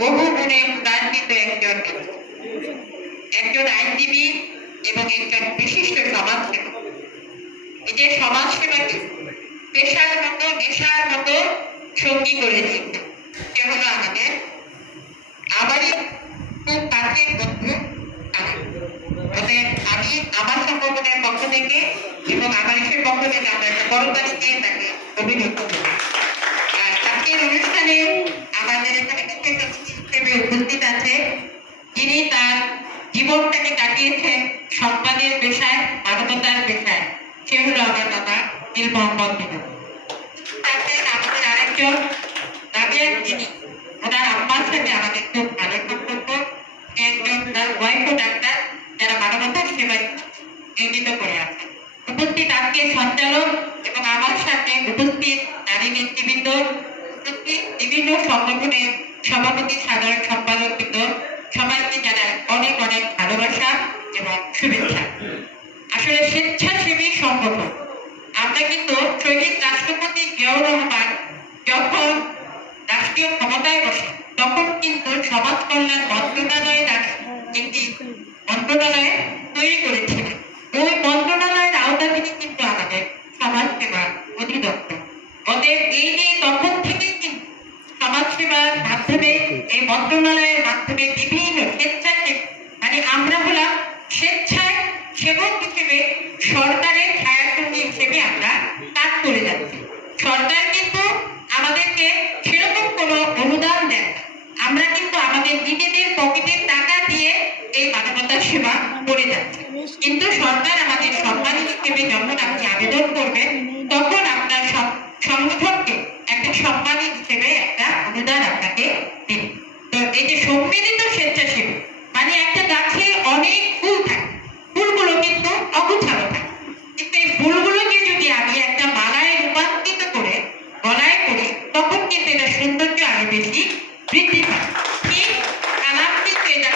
বহু গুণে উদাহরণিত একজন একজন আইনজীবী এবং একজন বিশিষ্ট সমাজসেবক। এই যে সমাজসেবাকে পেশার মতো নেশার মতো সঙ্গী করে দিচ্ছে সে হলো আমারই খুব কাছের বন্ধু। আমি আমার সংগঠনের পক্ষ থেকে এবং আমার ইসের পক্ষ থেকে আমরা একটা করতালি দিয়ে তাকে অভিনন্দন করি। আর আজকের অনুষ্ঠানে আমাদের এখানে কিন্তু একটা হিসেবে উপস্থিত আছে যিনি তার জীবনটাকে কাটিয়েছেন সম্মানের পেশায়, মানবতার পেশায়। সে হলো আমার দাদা নীল মোহাম্মদ মিনু। আমাদের আরেকজন রাবেয়া, যিনি ওনার আম্মার সাথে আমাদের খুব ভালো সম্পর্ক। একজন তার ওয়াইফও ডাক্তার, যারা মানবতার সেবায় নিয়োজিত করে আছে। উপস্থিত আজকে সঞ্চালক এবং আমার সাথে উপস্থিত নারী নেতৃবৃন্দ, উপস্থিত বিভিন্ন সংগঠনের সভাপতি, সাধারণ সম্পাদকবৃন্দ, সবাইকে জানাই অনেক অনেক ভালোবাসা এবং শুভেচ্ছা। আসলে স্বেচ্ছাসেবী সংগঠন, আমরা কিন্তু শহীদ রাষ্ট্রপতি জিয়াউর রহমান যখন রাষ্ট্রীয় ক্ষমতায় বসে তখন কিন্তু সমাজ কল্যাণ মন্ত্রণালয়ের একটি মন্ত্রণালয় তৈরি করেছিলেন। ওই মন্ত্রণালয়ের আওতাধীনে কিন্তু আমাদের সমাজ সেবা অধিদপ্তর। ওদের এই যে তখন থেকেই কিন্তু সমাজ সেবার মাধ্যমে, এই মন্ত্রণালয়ের মাধ্যমে বিভিন্ন স্বেচ্ছাসেবী, মানে আমরা হলাম স্বেচ্ছায় সেবক হিসেবে সরকারের ছায়াসঙ্গী হিসেবে আমরা কাজ করে যাচ্ছি। সরকার কিন্তু আমাদেরকে সেরকম কোনো অনুদান দেন, আমরা কিন্তু আমাদের নিজেদের পকেটের টাকা দিয়ে এই মানবতার সেবা করে যাচ্ছি। কিন্তু সরকার আমাদের সম্মান হিসেবে যখন আপনি আবেদন করবেন তখন আপনার সংগঠনকে একটা সম্মান হিসেবে একটা অনুদান আপনাকে দেবে। তো এই যে সম্মিলিত স্বেচ্ছাসেবী, মানে একটা গাছে অনেক ফুল থাকে, ফুলগুলো কিন্তু অগুছালো থাকে, কিন্তু এই ফুলগুলোকে যদি আমি একটা মালায় রূপান্তরিত করে গলায় পড়ি তখন কিন্তু এটা সৌন্দর্য আরো বেশি বৃদ্ধি পায়। ঠিক কালাম কিন্তু এটা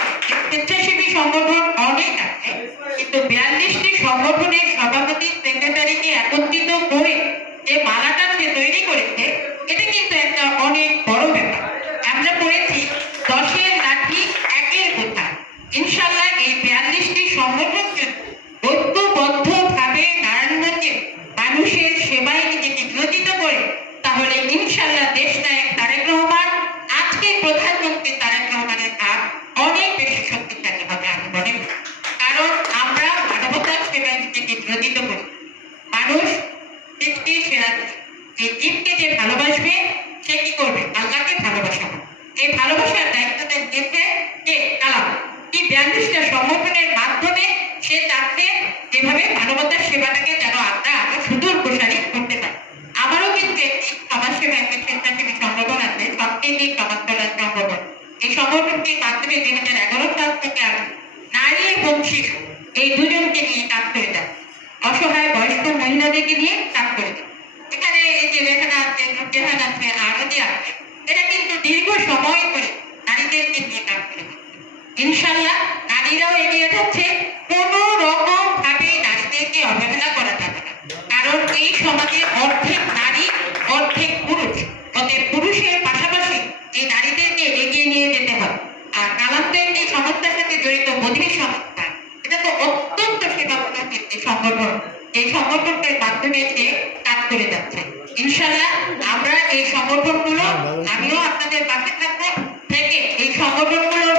স্বেচ্ছাসেবী সংগঠন অনেক আছে, কিন্তু 42টি সংগঠনের সভাপতি সেক্রেটারিকে একত্রিত করে যে মালাটা সে তৈরি করেছে, এটা কিন্তু একটা অনেক বড় ব্যাপার। আমরা পড়েছি 10-এর লাঠি 1-এর কথা। ইনশাআল্লাহ এই 42টি সংগঠন ঐক্যবদ্ধ ভাবে নারায়ণগঞ্জে মানুষের সেবায় নিজেকে নিয়োজিত করে, তাহলে ইনশাআল্লাহ দেশ নায়ক তারেক রহমান, আজকে প্রধানমন্ত্রী তারেক রহমানের হাত অনেক বেশি শক্তিশালী হবে আমি মনে করি। কারণ আমরা মানবতার সেবায় নিজেকে নিয়োজিত করি। মানুষ সৃষ্টির সেরা, এই জীবকে যে ভালোবাসবে সে কি করবে? আল্লাহকে ভালোবাসবে। এই ভালোবাসার দায়িত্বটা দিয়েছে কে? কালাম। এই 42টা সংগঠনের মাধ্যমে সে চাচ্ছে যেভাবে মানবতার সেবাটাকে যেন আমরা আরো সুদূর প্রসারী করতে পারি। আমারও কিন্তু একটি সমাজসেবা, একটি স্বেচ্ছাসেবী সংগঠন আছে, সবচেয়ে সমাজ কল্যাণ সংগঠন। এই সংগঠনটির মাধ্যমে 2011 সাল থেকে আমি নারী এবং শিশু এই দুজনকে নিয়ে কাজ করে যাচ্ছি। অসহায় বয়স্ক মহিলাদেরকে নিয়ে কাজ করে যাচ্ছি। এখানে এই যে রেহানা আছে, নুরজাহান আছে, আরতি আছে, এরা কিন্তু দীর্ঘ সময় ধরে নারীদেরকে নিয়ে কাজ করে যাচ্ছে। ইনশাআল্লাহ নারীরাও এগিয়ে যাচ্ছে, কোন রকম ভাবে নারীদেরকে অবহেলা করা যাবে না। কারণ এই সমাজে অর্ধেক নারী অর্ধেক পুরুষ, অতএব পুরুষের পাশাপাশি এই নারীদেরকে এগিয়ে নিয়ে যেতে হবে। আর কালামদের এই সংস্থার সাথে জড়িত বধির সংস্থা, এটা তো অত্যন্ত সেবামূলক একটি সংগঠন। এই সংগঠনটার মাধ্যমে সে কাজ করে যাচ্ছে। ইনশাআল্লাহ আমরা এই সংগঠনগুলো, আমিও আপনাদের পাশে থাকবো, থেকে এই সংগঠনগুলো